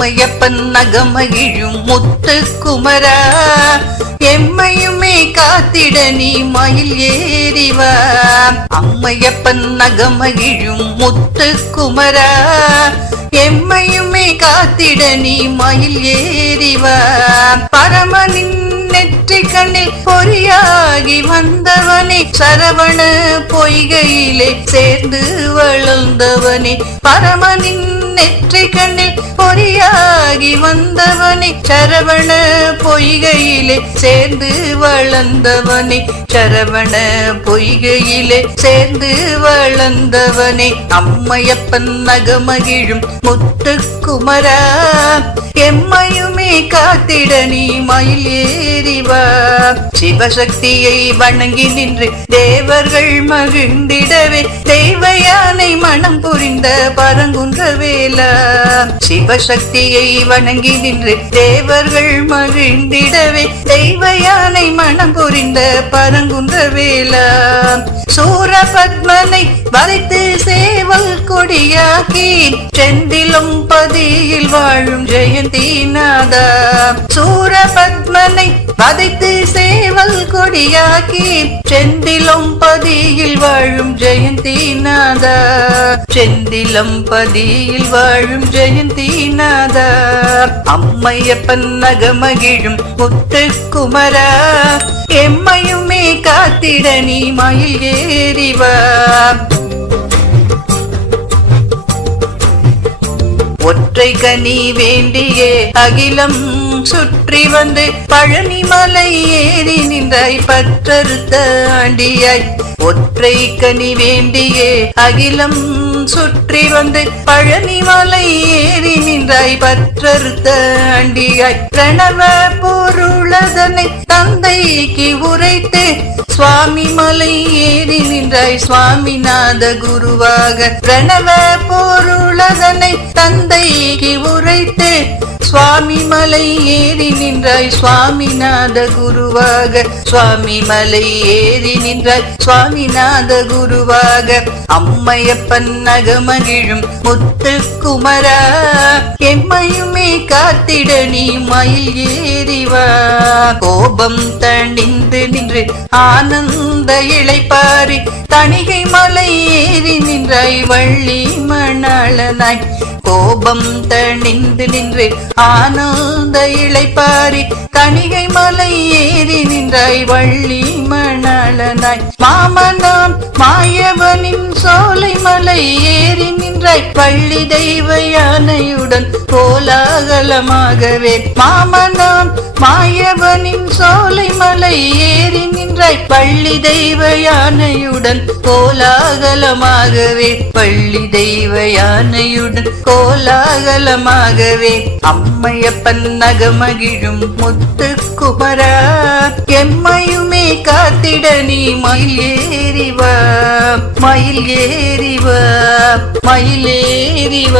அம்மையப்பன் நகமகிழும் முத்து குமரா. எம்மையுமே காத்திட நீ மயில் ஏறிவா அம்மையப்பன் நகமகிழும் முத்து குமரா. எம்மையுமே காத்திட நீ மயில் ஏறிவா பரமனின் நெற்றி கண்ணில் பொறியா ஆகி வந்தவனே சரவண பொய்கையிலே சேர்ந்து வளர்ந்தவனே. பரமனின் நெற்றி கண்ணில் பொறியாகி வந்தவனே சரவண பொய்கையிலே சேர்ந்து வளர்ந்தவனே. சரவண பொய்கையிலே சேர்ந்து வளர்ந்தவனே. அம்மையப்பன் நகமகிழும் முத்து குமரா எம்மையுமே காத்திட நீ மயில் ஏறிவா சிவசக்திய தேவியை வணங்கி நின்று தேவர்கள் மகிழ்ந்திடவே தெய்வ யானை மனம் புரிந்த பரங்குன்ற வேலா சிவசக்தியை வணங்கி நின்று தேவர்கள் மகிழ்ந்திடவே தெய்வ யானை மனம் புரிந்த பரங்குன்ற வேலா சூரபத்மனை வதைத்து சேவல் கொடியாக்கி செந்திலும் பதியில் வாழும் ஜெயந்தி நாதா. சூரபத்மனை வதைத்து சேவல் கொடியாக்கி செந்திலும் பதியில் வாழும் ஜெயந்தி நாதா செந்திலம் பதியில் வாழும் ஜெயந்தி நாதா அம்மையப்பன் நகமகிழும் முத்து குமரா எம்மையுமே காத்திட நீ மயில் ஏறிவா. ஒற்றை கனி வேண்டியே. அகிலம் சுற்றி வந்து பழனி மலை ஏறி நின்றாய் பற்றறுத்த ஆண்டியாய். ஒற்றை கனி வேண்டியே அகிலம் சுற்றி வந்து பழனி மலை ஏறி நின்றாய் பற்றறுத்த அண்டியாய். பிரணவ பொருளதனை தந்தைக்கு உரைத்து சுவாமி மலை ஏறி நின்றாய் சுவாமிநாத குருவாக. பிரணவ பொருளதனை தந்தைக்கு உரைத்து சுவாமி மலை ஏறி நின்றாய் சுவாமிநாத குருவாக. சுவாமி மலை ஏறி நின்றாய் சுவாமிநாத குருவாக. அம்மையப்பன் நகமகிழும் முத்து குமரா எம்மையும் காத்திட நீ மயில் ஏறிவா. கோபம் தணிந்து நின்று ஆனந்த இளைப்பாரி தணிகை மலை ஏறி நின்றாய் வள்ளி மணாளனாய். கோபம் தணிந்து நின்று ஆனந்த இளைப்பாரி தணிகை மலை ஏறி நின்றாய் வள்ளி மணாளனாய். மாமனாம் மாயவனின் சோலை மலை ஏறி பள்ளி தெய்வ யானையுடன் கோலாகலமாகவே. மாமனாம் மாயவனின் சோலை மலை ஏறி நின்றாய். பள்ளி தெய்வ யானையுடன் கோலாகலமாகவே. பள்ளி தெய்வ யானையுடன் கோலாகலமாகவே. அம்மையப்பன் நகமகிழும் முத்து குமரா எம்மையுமே காத்திட நீ மயில் ஏறிவா மயில் ஏறிவ மயில் ஏறிவ.